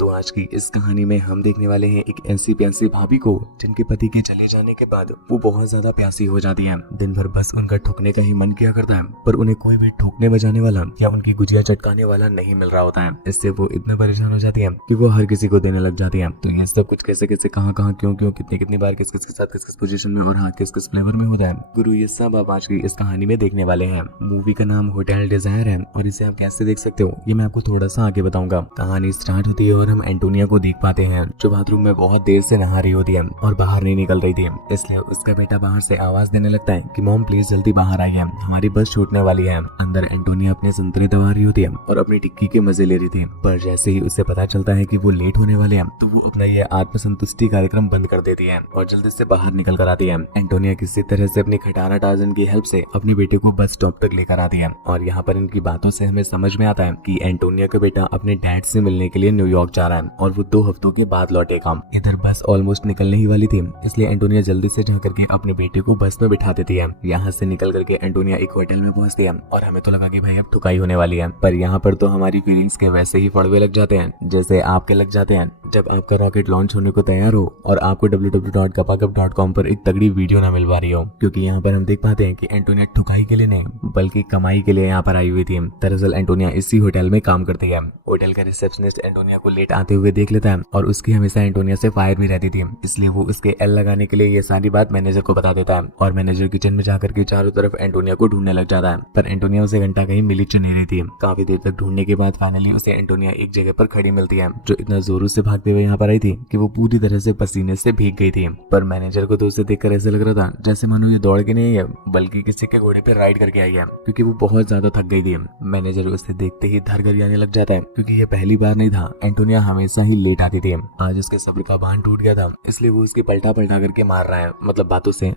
तो आज की इस कहानी में हम देखने वाले हैं एक ऐसी प्यासी भाभी को जिनके पति के चले जाने के बाद वो बहुत ज्यादा प्यासी हो जाती है। दिन भर बस उनका ठुकने का ही मन किया करता है, पर उन्हें कोई भी ठोकने बजाने वाला या उनकी गुजिया चटकाने वाला नहीं मिल रहा होता है। इससे वो इतना परेशान हो जाती है कि वो हर किसी को देने लग जाती है। तो ये सब कुछ कैसे कैसे कहाँ कहाँ क्यों क्यों कितने कितनी बार किस किस के साथ किस किस पोजीशन में और हाँ किस किस फ्लेवर में होता है गुरु, ये सब आप आज की इस कहानी में देखने वाले हैं। मूवी का नाम होटल डिजायर है और इसे आप कैसे देख सकते हो ये मैं आपको थोड़ा सा आगे बताऊंगा। कहानी स्टार्ट होती है और हम एंटोनिया को देख पाते हैं जो बाथरूम में बहुत देर से नहा रही होती है और बाहर नहीं निकल रही थी। इसलिए उसका बेटा बाहर से आवाज देने लगता है कि मॉम प्लीज जल्दी बाहर आइए, हमारी बस छूटने वाली है। अंदर एंटोनिया अपने संतरे दबा रही होती है और अपनी टिक्की के मजे ले रही थी, पर जैसे ही उसे पता चलता है कि वो लेट होने वाले हैं तो वो अपना ये आत्मसंतुष्टि कार्यक्रम बंद कर देती है और जल्दी से बाहर निकल कर आती है। एंटोनिया किसी तरह से अपनी खटारा टार्जन की हेल्प से अपने बेटे को बस स्टॉप तक लेकर आती है और यहाँ पर इनकी बातों से हमें समझ में आता है कि एंटोनिया का बेटा अपने डैड से मिलने के लिए न्यूयॉर्क जा रहा है और वो 2 हफ्तों के बाद लौटेगा। इधर बस ऑलमोस्ट निकलने ही वाली थी, इसलिए एंटोनिया जल्दी से जाकर के अपने बेटे को बस में बिठा देती है। यहाँ से निकल करके एंटोनिया एक होटल में पहुंचती है और हमें तो लगा कि भाई अब ठुकाई होने वाली है, पर यहाँ पर तो हमारी फीलिंग्स के वैसे ही फड़वे लग जाते हैं जैसे आपके लग जाते हैं जब आपका रॉकेट लॉन्च होने को तैयार हो और आपको www.gapagap.com पर एक तगड़ी वीडियो ना मिल पा रही हो, क्योंकि यहाँ पर हम देख पाते हैं कि एंटोनिया ठुकाई के लिए नहीं बल्कि कमाई के लिए यहाँ पर आई हुई थी। दरअसल एंटोनिया इसी होटल में काम करती है। होटल का रिसेप्शनिस्ट एंटोनिया को लेट आते हुए देख लेता है और उसकी हमेशा एंटोनिया से फायर भी रहती थी, इसलिए वो उसके एल लगाने के लिए ये सारी बात मैनेजर को बता देता है और मैनेजर किचन में जाकर के चारों तरफ एंटोनिया को ढूंढने लग जाता है, पर एंटोनिया उसे घंटा कहीं मिली नहीं रही थी। काफी देर तक ढूंढने के बाद फाइनली उसे एंटोनिया एक जगह पर खड़ी मिलती है जो इतना जोरों से भागते हुए यहाँ पर आई थी कि वो पूरी तरह से पसीने से भीग गई थी। पर मैनेजर को तो उसे देखकर ऐसे लग रहा था जैसे मानो ये दौड़ के नहीं है बल्कि किसी के घोड़े पे राइड करके आई है, क्योंकि वो बहुत ज्यादा थक गई थी। मैनेजर उसे देखते ही धर कर आने लग जाता है, क्योंकि ये पहली बार नहीं था, एंटोनिया हमेशा ही लेट आती थी। आज उसके सब्र का बांध टूट गया था, इसलिए वो उसकी पलटा पलटा करके मार रहा है, मतलब बातों से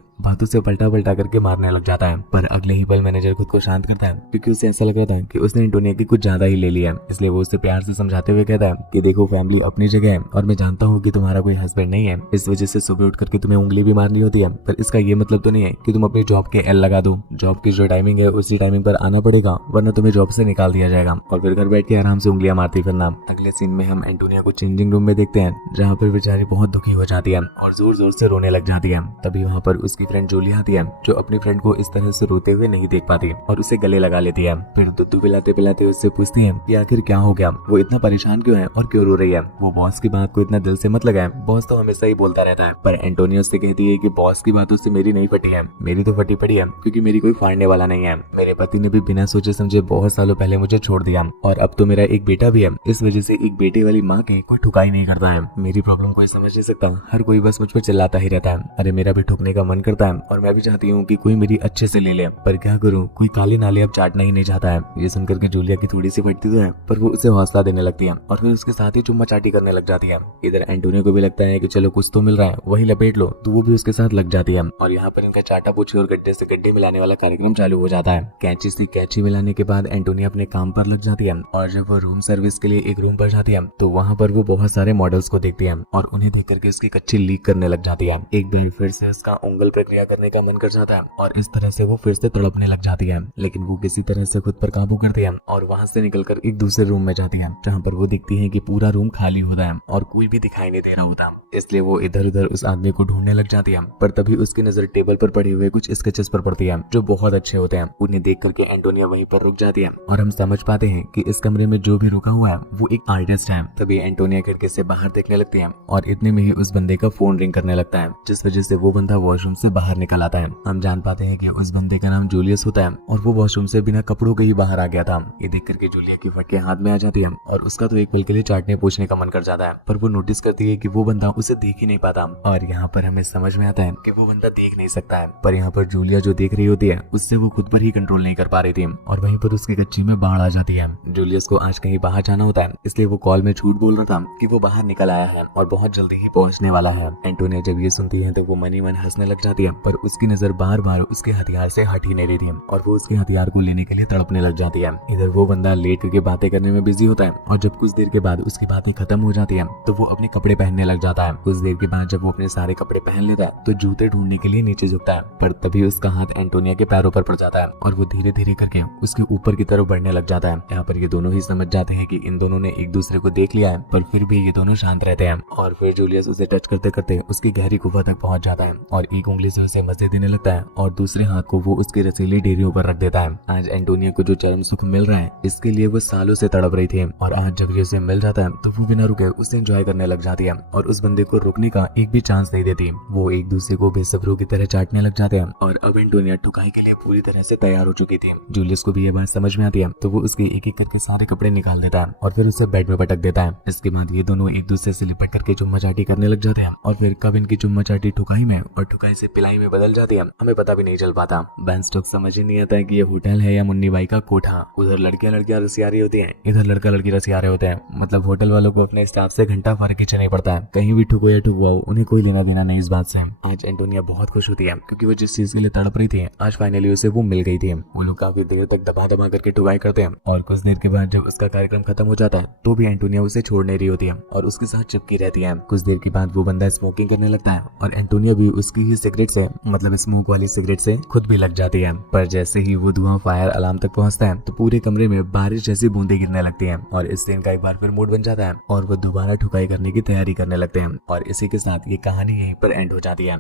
पलटा पलटा करके मारने लग जाता है। पर अगले ही पल मैनेजर खुद को शांत करता है, क्योंकि उसे ऐसा लग रहा था कि उसने एंटोनिया की कुछ ज्यादा ही ले लिया। इसलिए वो उसे प्यार से समझाते हुए कहता है कि देखो फैमिली अपनी जगह है और मैं जानता हूँ कि तुम्हारा कोई हस्बैंड नहीं है, इस वजह से सुबह उठ करके तुम्हें उंगली भी मारनी होती है, पर इसका ये मतलब तो नहीं है कि तुम अपनी जॉब के एल लगा दो। जॉब की जो टाइमिंग है उसी टाइमिंग पर आना पड़ेगा, वरना तुम्हें जॉब से निकाल दिया जाएगा और फिर घर बैठ के आराम से उंगलियां मारती फिरना। अगले सीन में हम एंटोनिया को चेंजिंग रूम में देखते हैं जहाँ पर बेचारी बहुत दुखी हो जाती है और जोर जोर से रोने लग जाती है। तभी वहाँ पर उसकी फ्रेंड जूलिया आती है जो अपनी फ्रेंड को इस तरह से रोते हुए नहीं देख पाती और उसे गले लगा लेती है। फिर दूध पिलाते पिलाते उससे पूछती है कि आखिर क्या हो गया, वो इतना परेशान क्यों है और क्यों रो रही है। वो बॉस की बात को इतना दिल से मत लगाए, बॉस तो हमेशा ही बोलता रहता है। पर एंटोनिया उससे कहती है कि बॉस की बातों से मेरी नहीं फटी है, मेरी तो फटी पड़ी है, क्योंकि मेरी कोई फाड़ने वाला नहीं है। मेरे पति ने भी बिना सोचे समझे बहुत सालों पहले मुझे छोड़ दिया और अब तो मेरा एक बेटा भी है, इस वजह से एक बेटे वाली माँ के कोई ठुकाई नहीं करता है। मेरी प्रॉब्लम कोई समझ नहीं सकता, हर कोई बस मुझ पर चिल्लाता ही रहता है। अरे मेरा भी ठुकने का मन करता है और मैं भी चाहती हूँ कि कोई मेरी अच्छे से ले ले, पर क्या करूँ, कोई काली नाली अब चाटना ही नहीं चाहता है। ये सुनकर के जूलिया की थोड़ी सी फटती तो है, पर वो उसे हौसला देने लगती है और फिर उसके साथ ही चुम्मा चाटी करने लग जाती है। इधर एंटोनिया को भी लगता है कि चलो कुछ तो मिल रहा है, वही लपेट लो, तो वो भी उसके साथ लग जाती है और यहाँ पर इनका चाटा पूछी और गड्ढे से गड्ढे मिलाने वाला कार्यक्रम चालू हो जाता है। कैंची से कैंची मिलाने के बाद एंटोनिया अपने काम पर लग जाती है और जब वो रूम सर्विस के लिए एक रूम पर जाती है तो वहाँ पर वो बहुत सारे मॉडल्स को देखती है और उन्हें देख करके उसकी कच्ची लीक करने लग जाती है। एक बार फिर से उसका उंगल प्रक्रिया करने का मन कर जाता है और इस तरह से वो फिर से तड़पने लग जाती है, लेकिन वो किसी तरह से खुद पर काबू करती है और वहाँ से निकलकर एक दूसरे रूम में जाती है जहाँ पर वो दिखती है कि पूरा रूम खाली होता है और कोई भी दिखाई नहीं दे रहा होता। इसलिए वो इधर उधर उस आदमी को ढूंढने लग जाती है, पर तभी उसकी नजर टेबल पर पड़े हुए कुछ स्केचेस पर पड़ती है जो बहुत अच्छे होते हैं। उन्हें देख करके एंटोनिया वहीं पर रुक जाती है और हम समझ पाते हैं कि इस कमरे में जो भी रुका हुआ है वो एक आर्टिस्ट है। तभी एंटोनिया खिड़की से बाहर देखने लगती है और इतने में ही उस बंदे का फोन रिंग करने लगता है, जिस वजह से वो बंदा वॉशरूम से बाहर निकल आता है। हम जान पाते हैं कि उस बंदे का नाम जूलियस होता है और वो वॉशरूम से बिना कपड़ों के ही बाहर आ गया था। ये देख करके जूलिया की फटके हाथ में आ जाती है और उसका तो एक पल के लिए चाटने पूछने का मन कर जाता है, पर वो नोटिस करती है कि वो बंदा उसे देख ही नहीं पाता और यहाँ पर हमें समझ में आता है कि वो बंदा देख नहीं सकता है। पर यहाँ पर जूलिया जो देख रही होती है उससे वो खुद पर ही कंट्रोल नहीं कर पा रही थी और वहीं पर उसकी कच्ची में बाढ़ आ जाती है। जूलियस को आज कहीं बाहर जाना होता है, इसलिए वो कॉल में झूठ बोल रहा था कि वो बाहर निकल आया है और बहुत जल्दी ही पहुंचने वाला है। एंटोनिया जब ये सुनती है तो वो मन ही मन हंसने लग जाती है, पर उसकी नजर बार बार उसके हथियार से हट ही नहीं रही थी और वो उसके हथियार को लेने के लिए तड़पने लग जाती है। इधर वो बंदा लेट करके बातें करने में बिजी होता है और जब कुछ देर के बाद उसकी बातें खत्म हो जाती है तो वो अपने कपड़े पहनने लग जाता है कुछ देर के बाद जब वो अपने सारे कपड़े पहन लेता है तो जूते ढूंढने के लिए नीचे झुकता है, पर तभी उसका हाथ एंटोनिया के पैरों पर पड़ जाता है और वो धीरे धीरे करके उसके ऊपर की तरफ बढ़ने लग जाता है। यहाँ पर ये दोनों ही समझ जाते हैं कि इन दोनों ने एक दूसरे को देख लिया है, पर फिर भी ये दोनों शांत रहते हैं। और फिर जूलियस उसे टच करते करते उसकी गहरी गुफा तक पहुंच जाता है और एक उंगली से उसे मजे देने लगता है और दूसरे हाथ को वो उसकी रसीली डेरियों पर रख देता है। आज एंटोनिया को जो चरम सुख मिल रहा है इसके लिए वो सालों से तड़प रही थी, और आज जब ये उसे मिल जाता है तो वो बिना रुके उसे एंजॉय करने लग जाती है और उस बंदे को रुकने का एक भी चांस नहीं देती। वो एक दूसरे को बेसब्रों की तरह चाटने लग जाते हैं और अब एंटोनिया ठुकाई के लिए पूरी तरह से तैयार हो चुकी थी। जूलियस को भी ये बात समझ में आती है तो वो उसके एक एक करके सारे कपड़े निकाल देता है और फिर उसे बेड में पटक देता है। इसके बाद ये दोनों एक दूसरे से लिपट करके चुम्मा चाटी करने लग जाते हैं और फिर कब इनकी चुम्मा चाटी ठुकाई में और ठुकाई से पिलाई में बदल जाती है हमें पता भी नहीं चल पाता। बेन स्टोक्स समझ ही नहीं आता है कि ये होटल है या मुन्नी बाई का कोठा। उधर लड़कियां रसियारी होती हैं, इधर लड़का लड़की रसियारे होते हैं। मतलब होटल वालों को अपने स्टाफ से घंटा फर्क खींचना नहीं पड़ता है, कहीं भी ठुको या ठुकवाओ उन्हें कोई लेना देना नहीं इस बात से। आज एंटोनिया बहुत खुश होती है क्योंकि वो जिस चीज के लिए तड़प रही थी आज फाइनली उसे वो मिल गई थी। वो लोग काफी देर तक दबा दबा करके ठुकाई करते हैं और कुछ देर के बाद जब उसका कार्यक्रम खत्म हो जाता है तो भी एंटोनिया उसे छोड़ नहीं रही होती है और उसके साथ चिपकी रहती है। कुछ देर के बाद वो बंदा स्मोकिंग करने लगता है और एंटोनिया भी उसकी ही सिगरेट से मतलब स्मोक वाली सिगरेट से खुद भी लग जाती है। पर जैसे ही वो धुआं फायर अलार्म तक पहुंचता है तो पूरे कमरे में बारिश जैसी बूंदें गिरने लगती हैं और इस सीन का एक बार फिर मूड बन जाता है और वो दोबारा ठुकाई करने की तैयारी करने लगते हैं। और इसी के साथ ये कहानी यहीं पर एंड हो जाती है।